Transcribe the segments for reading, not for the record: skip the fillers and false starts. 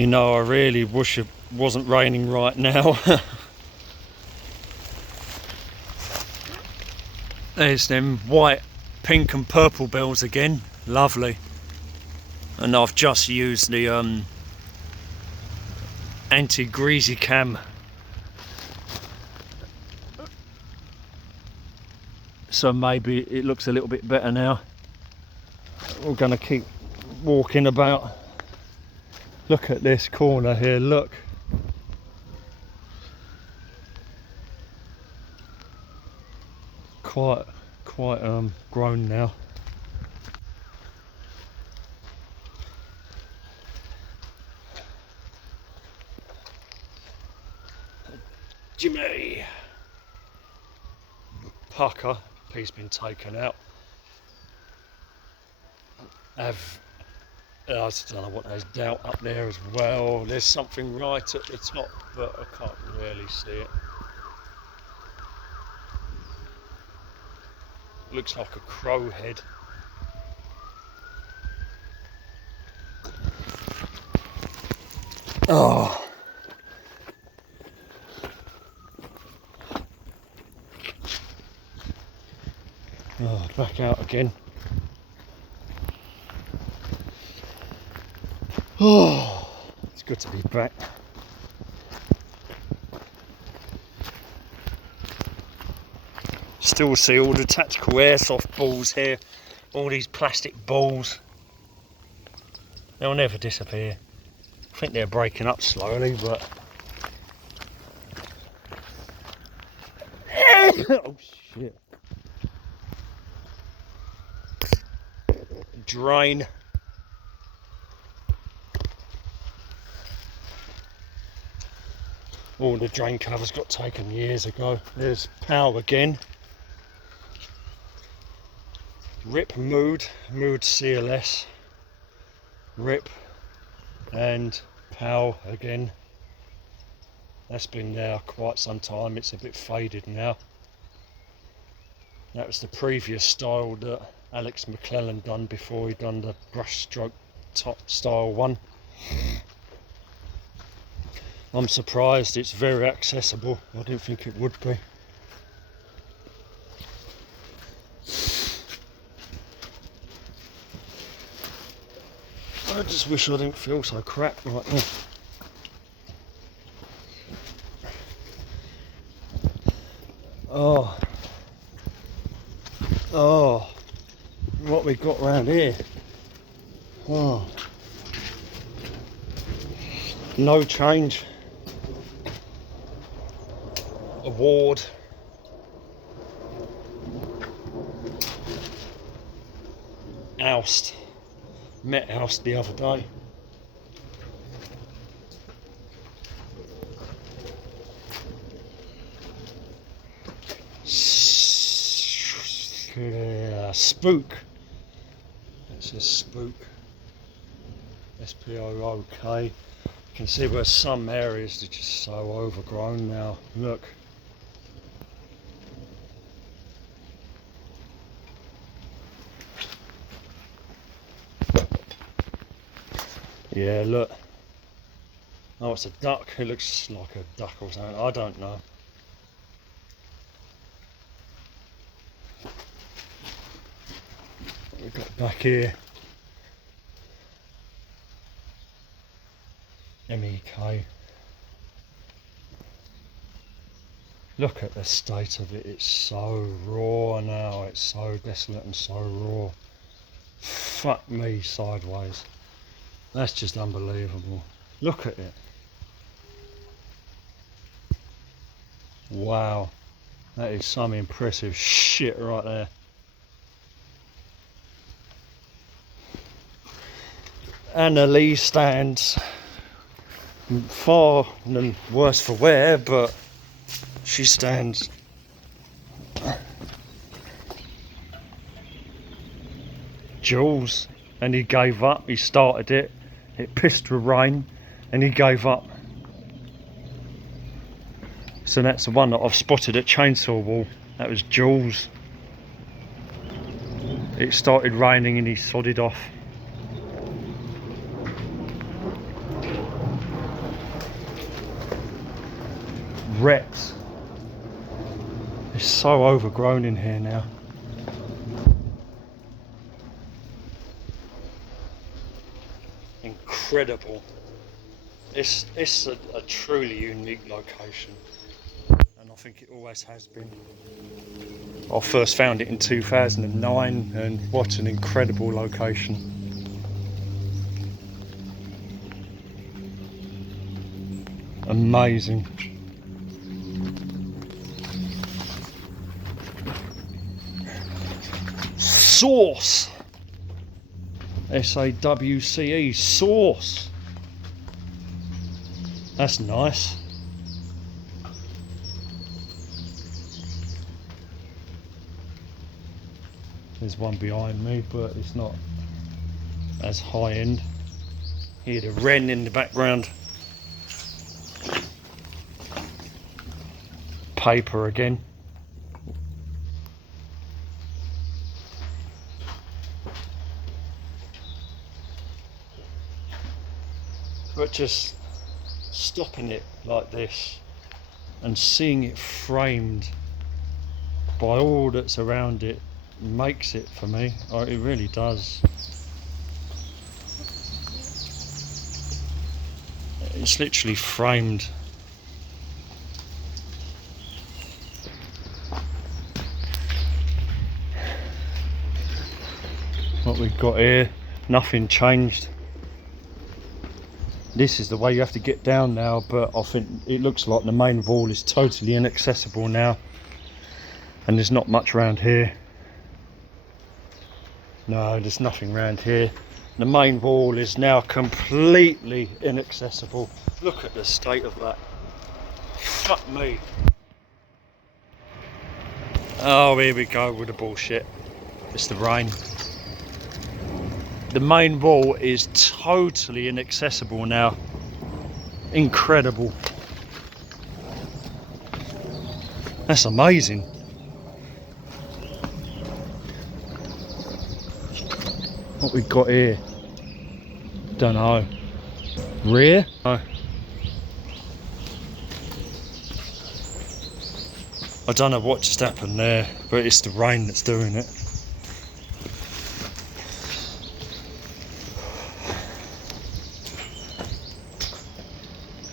You know, I really wish it wasn't raining right now. There's them white, pink and purple bells again. Lovely. And I've just used the anti-greasy cam. So maybe it looks a little bit better now. We're gonna keep walking about. Look at this corner here, look. Quite grown now. Jimmy! Pucker, he's been taken out. I don't know what there's doubt up there as well. There's something right at the top, but I can't really see it. Looks like a crow head. Oh. Oh, back out again. Oh, it's good to be back. Still see all the tactical airsoft balls here, all these plastic balls. They'll never disappear. I think they're breaking up slowly, but oh shit. Drain. All the drain covers got taken years ago. There's POW again. RIP Mood CLS, RIP, and POW again. That's been there quite some time. It's a bit faded now. That was the previous style that Alex McClellan done before he done the brushstroke top style one. I'm surprised it's very accessible. I didn't think it would be. I just wish I didn't feel so crap right now. Oh, what we got round here. Oh, no change. Award. Oust. Met Oust the other day. Spook. It says spook. SPOOK. You can see where some areas are just so overgrown now. Look. Yeah, look. Oh, it's a duck. It looks like a duck or something. I don't know. What we've got back here. MEK. Look at the state of it. It's so raw now. It's so desolate and so raw. Fuck me sideways. That's just unbelievable. Look at it. Wow. That is some impressive shit right there. Anerley stands far and worse for wear, but she stands. Jules, and he gave up. He started it. It pissed with rain, and he gave up. So that's the one that I've spotted at Chainsaw Wall. That was Jules. It started raining and he sodded off. reps. It's so overgrown in here now. Incredible. It's a truly unique location, and I think it always has been. I first found it in 2009, and what an incredible location. Amazing. Sauce. SAWCE, sauce. That's nice. There's one behind me, but it's not as high end. Hear the wren in the background. Paper again. But just stopping it like this and seeing it framed by all that's around it makes it for me. Oh, it really does. It's literally framed. What we've got here, nothing changed. This is the way you have to get down now, but I think it looks like the main wall is totally inaccessible now, and there's not much around here. No, there's nothing around here. The main wall is now completely inaccessible. Look at the state of that. Fuck me. Oh, here we go with the bullshit. It's the rain. The main wall is totally inaccessible now. Incredible. That's amazing. What we got here? Don't know. Rear? No. I don't know what just happened there, but it's the rain that's doing it.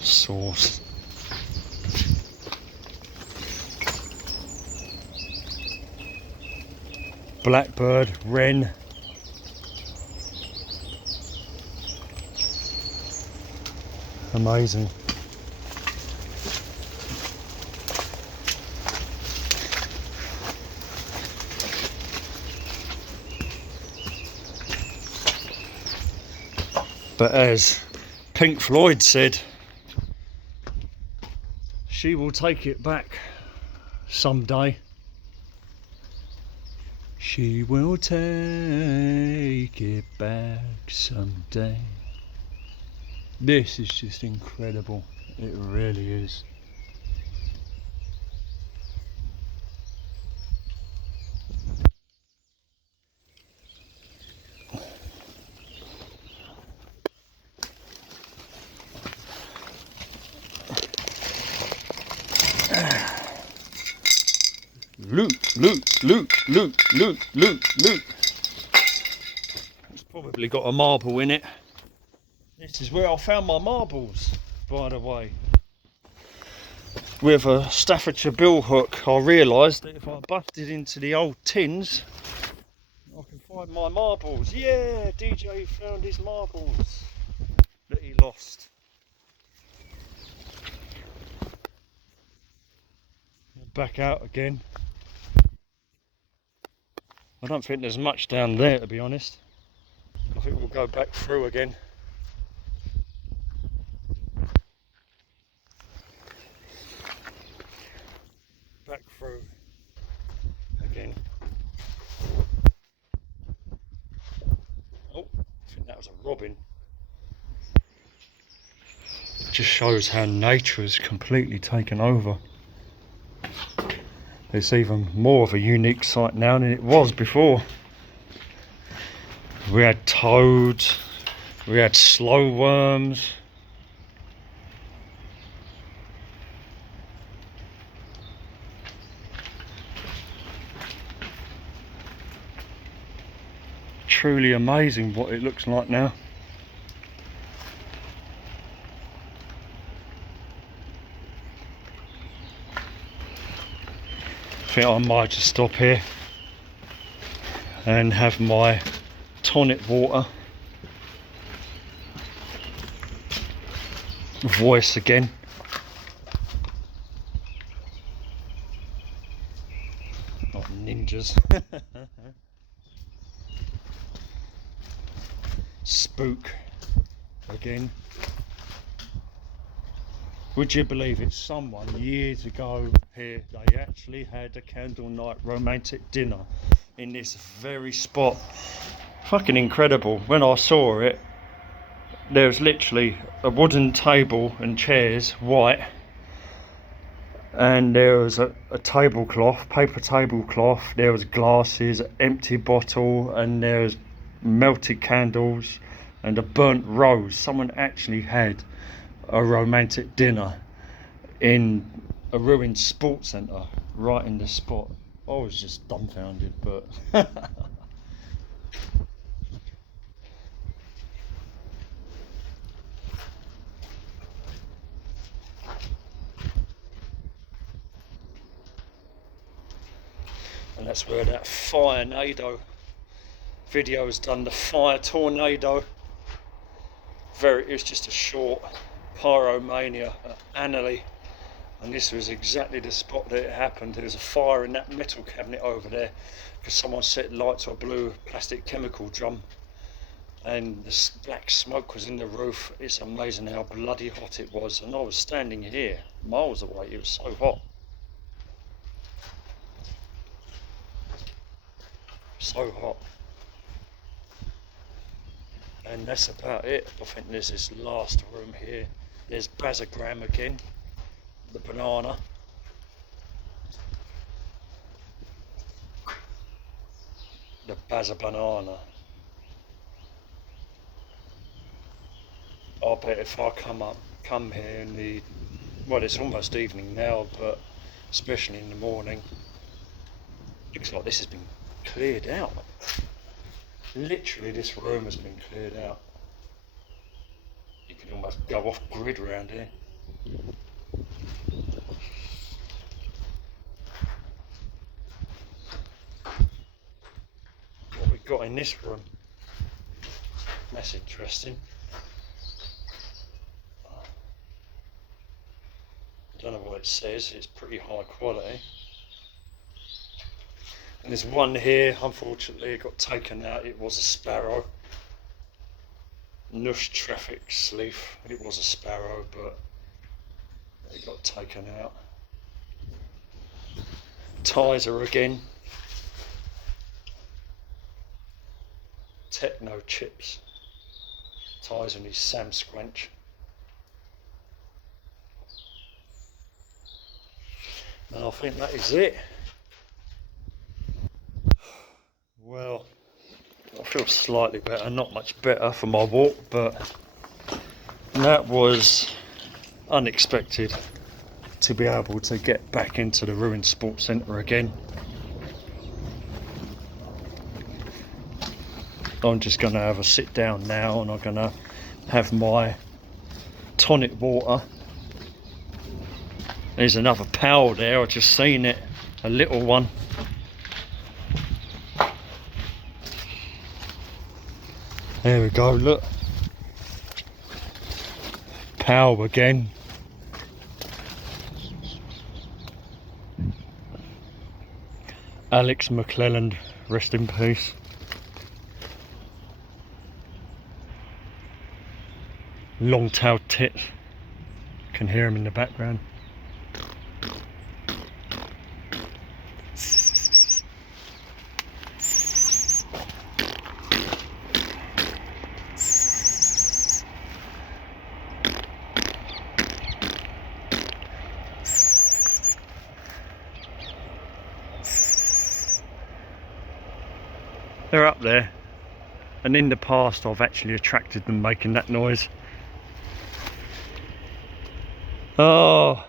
Sauce. Blackbird, wren. Amazing. But as Pink Floyd said, she will take it back someday. She will take it back someday. This is just incredible. It really is. Loot. It's probably got a marble in it. This is where I found my marbles, by the way. With a Staffordshire bill hook, I realised that if I busted into the old tins, I can find my marbles. Yeah, DJ found his marbles that he lost. Back out again. I don't think there's much down there, to be honest. I think we'll go back through again. Back through again. Oh, I think that was a robin. It just shows how nature has completely taken over. It's even more of a unique site now than it was before. We had toads, we had slow worms. truly amazing what it looks like now. I think I might just stop here and have my tonic water. Voice again. Not ninjas. Spook again. Would you believe it? Someone years ago here, they actually had a candle night romantic dinner in this very spot. Fucking incredible. When I saw it, there was literally a wooden table and chairs, white, and there was a tablecloth, paper tablecloth, there was glasses, an empty bottle, and there was melted candles and a burnt rose. Someone actually had a romantic dinner in a ruined sports centre right in the spot. I was just dumbfounded, but and that's where that fire-nado video was done, the fire tornado. It was just a short pyromania at Anerley, and this was exactly the spot that it happened. There was a fire in that metal cabinet over there because someone set light to a blue plastic chemical drum, and the black smoke was in the roof. It's amazing how bloody hot it was, and I was standing here miles away. It was so hot. So hot. And that's about it. I think there's this last room here. There's Bazagram again, the banana. The banana. I bet if I come here in the, well, it's almost evening now, but especially in the morning, looks like this has been cleared out. Literally, this room has been cleared out. You can almost go off grid around here. What we got in this room? That's interesting. I don't know what it says. It's pretty high quality. And there's one here, unfortunately it got taken out. It was a sparrow. Nush traffic sleeve. It was a sparrow, but it got taken out. Tizer again. Techno chips. Tizer and his Sam Squench. And I think that is it. Well, I feel slightly better, not much better for my walk, but that was unexpected to be able to get back into the Ruined Sports Centre again. I'm just going to have a sit down now, and I'm going to have my tonic water. There's another pal there, I've just seen it, a little one. There we go, look. Pal again. Alex McClelland, rest in peace. Long-tailed tit. Can hear him in the background. They're up there, and in the past I've actually attracted them making that noise. Oh,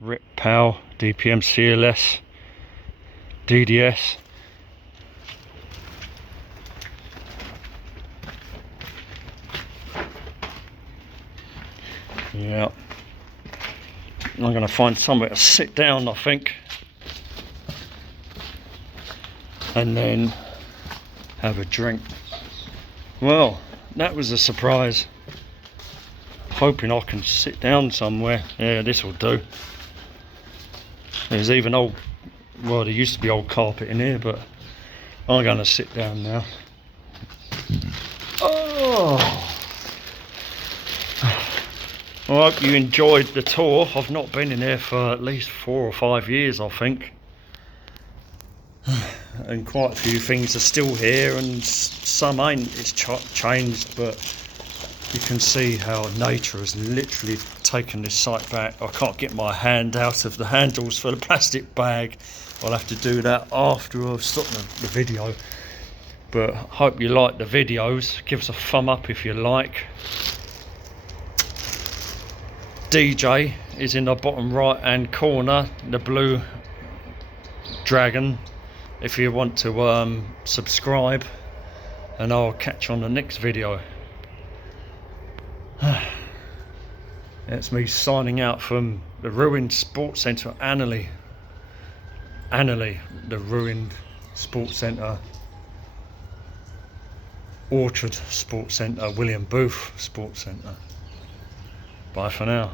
rip pal, DPM CLS, DDS. Yeah. I'm going to find somewhere to sit down, I think. And then have a drink. Well, that was a surprise. Hoping I can sit down somewhere. Yeah, this will do. There's even old, well, there used to be old carpet in here, but I'm going to sit down now. Oh! I hope you enjoyed the tour. I've not been in here for at least 4 or 5 years, I think. And quite a few things are still here, and some ain't. It's changed, but you can see how nature has literally taken this site back. I can't get my hand out of the handles for the plastic bag. I'll have to do that after I've stopped the video. But hope you like the videos. Give us a thumb up if you like. DJ is in the bottom right hand corner, the blue dragon, if you want to subscribe, and I'll catch you on the next video. That's me signing out from the Ruined Sports Centre, Anerley, the Ruined Sports Centre, Orchard Sports Centre, William Booth Sports Centre. Bye for now.